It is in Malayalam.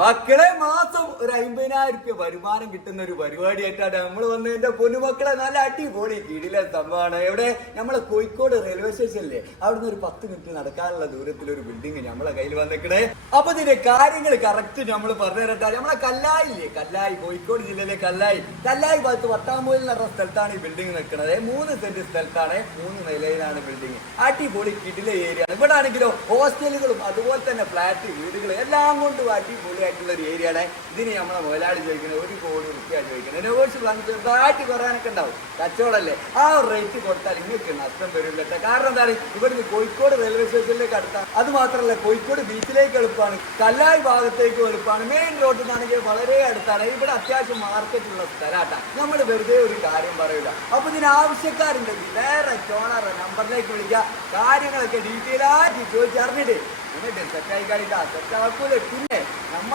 മക്കളെ മാസം ഒരു 50,000 വരുമാനം കിട്ടുന്ന ഒരു പരിപാടിയായിട്ടാണ് നമ്മൾ വന്നതിന്റെ പൊന്നുമക്കളെ. നല്ല അടിപൊളി കീഴിലെ സംഭവമാണ്. എവിടെ നമ്മളെ കോഴിക്കോട് റെയിൽവേ സ്റ്റേഷനിലെ അവിടുന്ന് ഒരു 10 മിനിറ്റ് നടക്കാനുള്ള ദൂരത്തിൽ ഒരു ബിൽഡിംഗ് നമ്മളെ കയ്യിൽ വന്നിക്കണേ. അപ്പൊ ഇതിന്റെ കാര്യങ്ങൾ കറക്റ്റ് നമ്മൾ പറഞ്ഞു തരട്ടെ. നമ്മളെ കല്ലായില്ലേ, കല്ലായി, കോഴിക്കോട് ജില്ലയിലെ കല്ലായി ഭാഗത്ത് വട്ടാമ്പൂരിൽ നടന്ന സ്ഥലത്താണ് ഈ ബിൽഡിംഗ് നിൽക്കുന്നത്. 3 സെന്റ് സ്ഥലത്താണ്, 3 നിലയിലാണ് ബിൽഡിംഗ്. അടിപൊളി കിടിലെ ഏരിയ ആണ്. ഇവിടെ ആണെങ്കിലോ ഹോസ്റ്റലുകളും അതുപോലെ തന്നെ ഫ്ലാറ്റ് വീടുകൾ എല്ലാം കൊണ്ടും അടിപൊളിയായിട്ടുള്ള ഒരു ഏരിയ ആണ്. ഇതിന് നമ്മളെ മുതലാളി ചോദിക്കുന്നത് 1 കോടി റുപ്യ ചോദിക്കുന്നത്. ചെറുതായിട്ട് പറയാനൊക്കെ ഉണ്ടാവും, കച്ചവടമല്ലേ. ആ ഒരു റേറ്റ് കൊടുത്താൽ നിങ്ങൾക്ക് നഷ്ടം വരില്ല. കാരണം എന്താണ്, ഇവിടുന്ന് കോഴിക്കോട് റെയിൽവേ സ്റ്റേഷനിലേക്ക് അടുത്താണ്. അത് മാത്രമല്ല കോഴിക്കോട് ബീച്ചിലേക്ക് എളുപ്പമാണ്, കല്ലായി ഭാഗത്തേക്ക് എളുപ്പമാണ്, മെയിൻ റോഡിൽ നിന്നാണെങ്കിൽ വളരെ അടുത്താണ്. ഇവിടെ അത്യാവശ്യം മാർക്കറ്റുള്ള സ്ഥലമാട്ടാണ്. നമ്മൾ വെറുതെ ഒരു കാര്യം പറയില്ല. അപ്പൊ ഇതിന് ആവശ്യക്കാരുണ്ടെങ്കിൽ വേറെ ചോണറ നമ്പറിലേക്ക് വിളിക്കുക. കാര്യങ്ങളൊക്കെ ഡീറ്റെയിൽ ആയിട്ട് ചോദിച്ചറിഞ്ഞിട്ട് എന്നിട്ട് സെറ്റായി കളിക്കാം. സെറ്റാക്കൂലെ. പിന്നെ നമ്മൾ